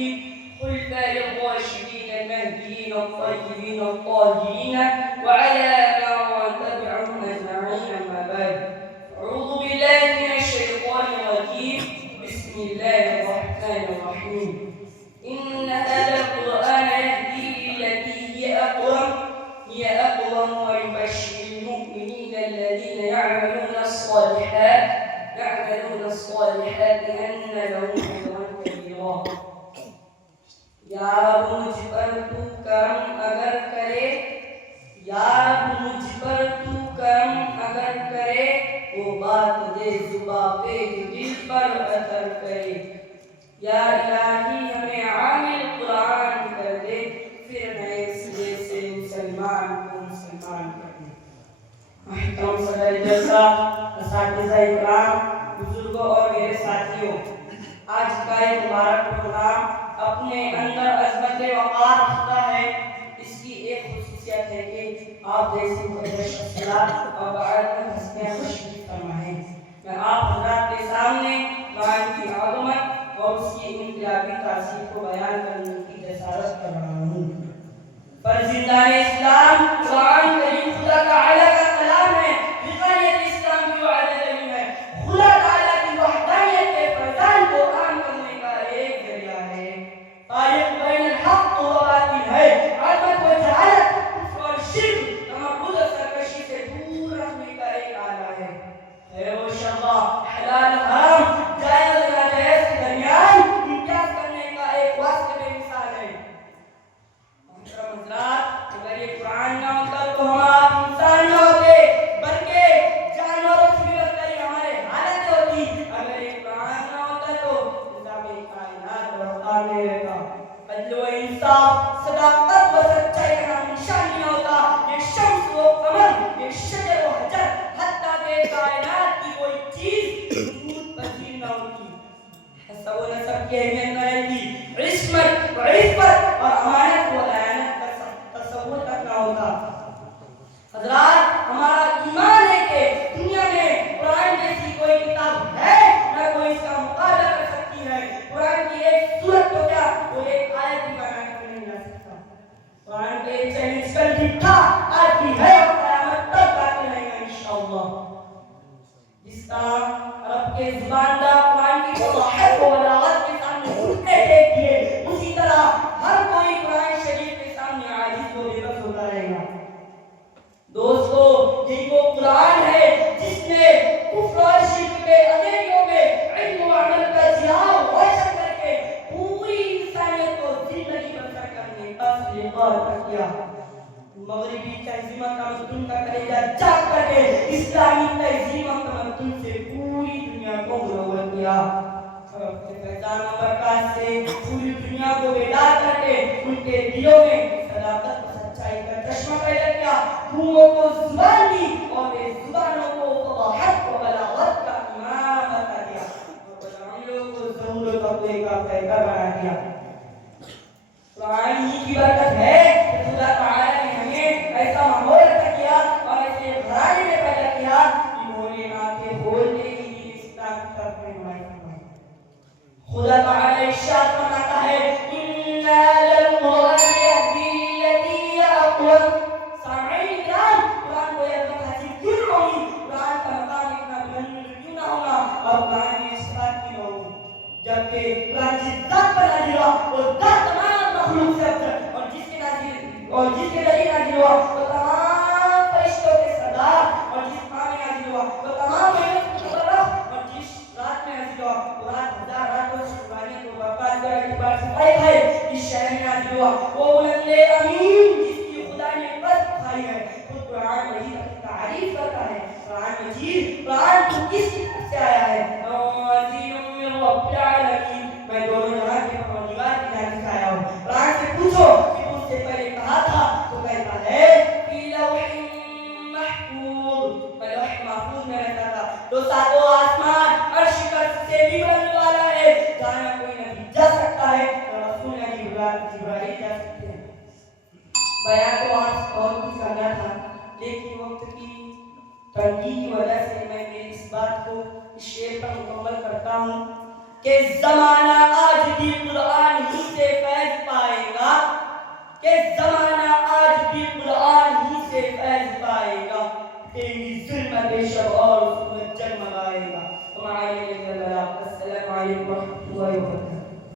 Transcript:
خلفاء الراشدين المهديين الطيبين الطاهرين وعلى من تبعهم أجمعين. أما بعد، أعوذ بالله من الشيطان الرجيم. بسم الله الرحمن الرحيم. إن هذا القرآن يهدي للتي هي أقوم ويبشر المؤمنين الذين يعملون الصالحات أن لهم أجرا كبيرا. یا رب مجھ پر تو کرم اگر کرے، یا رب مجھ پر تو کرم اگر کرے، وہ بات دے زباں پہ دل پر اثر کرے. یا الہی ہمیں عامل قرآن کر دے، پھر نئے سرے سے مسلمان کو مسلمان کر دے. محترم صدر جلسہ، اساتذہ اکرام، بزرگوں اور میرے ساتھیوں، آج کا یہ مبارک پروگرام اپنے اندر عظمت وقار رکھتا ہے. اس کی ایک خصوصیت ہے کہ آپ جیسے مقدس شخصیات اور باعزت ہستیاں تشریف فرما ہیں. میں آپ حضرات کے سامنے قرآن کی عظمت اور اس کی انقلابی تاثیر کو بیان کرنے کی جسارت کر رہا ہوں. فرزندان اسلام، قرآن کریم خدا تعالی کا کلام ہے. حقانیت اسلام کی وعدہ کریم ہے. خدا تعالی کی وحدانیت کے فرزان کو عام کرنے کا ایک ذریعہ ہے. فارق بین الحق و باطل ہے. عدم و جہالت، کفر اور شرک، تمرد اور سرکشی سے دور رکھنے کا ایک آلہ ہے. خیر و شر، حلال حرام، جائز و ناجائز کے درمیان امتیاز کرنے کا ایک واسطہ بے مثال ہے. محترم حضرات، اگر یہ قرآن نہ ہوتا تو ہم آپ انسان نہ ہوتے، بلکہ جانوروں سے بھی بدتر ہمارے حالت ہوتی. اگر یہ قرآن نہ ہوتا تو نظام کائنات برقرار نہیں رہتا. عدل و انصاف، صداقت و سچائی کا نام نشان نہیں ہوتا. یہ شمس و قمر، یہ شجر و حجر، حتیٰ کہ کائنات کی کوئی چیز وجود پذیر نہ ہوتی. حسب و نسب کی اہمیت نہ رہتی. عصمت و عفت اور امانت و دیانت کا تصور تک نہ ہوتا. حضرات، ہمارا ایمان ہے کہ دنیا میں قرآن جیسی کوئی کتاب ہے نہ کوئی اس کا مقابلہ کر سکتی ہے. قرآن کی ایک سورت تو کیا، وہ ایک آیت بھی بیان کر نہیں جا سکتا. قرآن کے ایک چیلنج کل بھی تھا، آج بھی ہے اور قیامت تک باقی رہے گا انشاءاللہ. جس طرح عرب کے زبان دار قرآن کی وضاحت و بلاغت کے سامنے گھٹنے ٹیک دیے، اسی طرح ہر کوئی قرآن شریف کے سامنے عاجز و بے بس ہوتا رہے گا. دوستو، یہی وہ قرآن ہے جس نے کفر اور شرک کے اندھیریوں میں علم و عمل کا ضیاء روشن کر کے پوری انسانیت کو زندگی بسر کرنے کا سلیقہ کیا. مغربی تہذیب و تمدن کا کلیجہ چاک کر کے اسلامی تہذیب و تمدن سے پوری دنیا کو منور کیا. اپنے فیضان و برکات سے پوری دنیا کو بیدار کر کے ان کے دلوں میں صداقت و سچائی کا چشمہ پیدا کیا. گونگوں کو زبان دی اور بے زبانوں کو وضاحت و بلاغت کا امام بتا دیا اور بدعملوں کو ظہور و تقوی کا پیکر بنا دیا. قرآن ہی کی برکت ہے کہ خدا تعالی نے ہمیں ایسا ماحول عطا کیا اور ایسے گھرانے میں پیدا کیا کہ انہوں نے آنکھیں کھولتے ہی دین اسلام کی طرف رہنمائی فرمائی. خدا تعالی ارشاد فرماتا ہے، اِنَّا لَلْقُرْآنِ يَهْدِي لِلَّتِي هِيَ أَقْوَمُ. سامعین کرام، قرآن کو یہ عظمت حاصل کیوں نہ ہوگی، قرآن کا مقام اتنا بلند کیوں نہ ہوگا اور قرآن میں صفات کیوں نہ ہوگی، جبکہ قرآن جس ذات پر نازل ہوا وہ ذات تمام مخلوق سے افضل، اور جس کے ذریعے نازل ہوا وہ تمام فرشتوں کے سردار، اور جس ماہ میں نازل ہوا وہ تمام مہینوں کی مبارک، اور جس رات میں نازل ہوا وہ رات ہزار راتوں سے قرآن کو برکات کا اعتبار سے فائق ہے. جس شہر میں نازل ہوا وہ بلند امین جس کی خدا نے قسم کھائی ہے. خود قرآن مجید اپنی تعریف کرتا ہے. قرآن مجید، قرآن کو کس کی طرف سے آیا ہے؟ نازل من رب العالمین، میں دونوں جہاں کے پروردگار کی جانب سے آیا ہوں. قرآن سے پوچھو کہ تم سے پہلے کہا تھا تو کہتا ہے فی لوح محفوظ، میں لوح محفوظ میں رہتا تھا. تو ساتوں آسمان عرش پر سے بھی بلند والا ہے، جہاں نہ کوئی نبی جا سکتا ہے نہ رسول نہ جبرائیل جا سکتے ہیں. بیان تو آج بہت کچھ کرنا تھا، لیکن وقت کی تنگی کی وجہ سے میں اس بات کو اس شعر پر مکمل کرتا ہوں کہ زمانہ آج بھی قرآن ہی سے تیری ظلمت شب اور صورت جگمگائے گا. ہمارے لیے السلام علیکم ورحمۃ اللہ وبرکاتہ.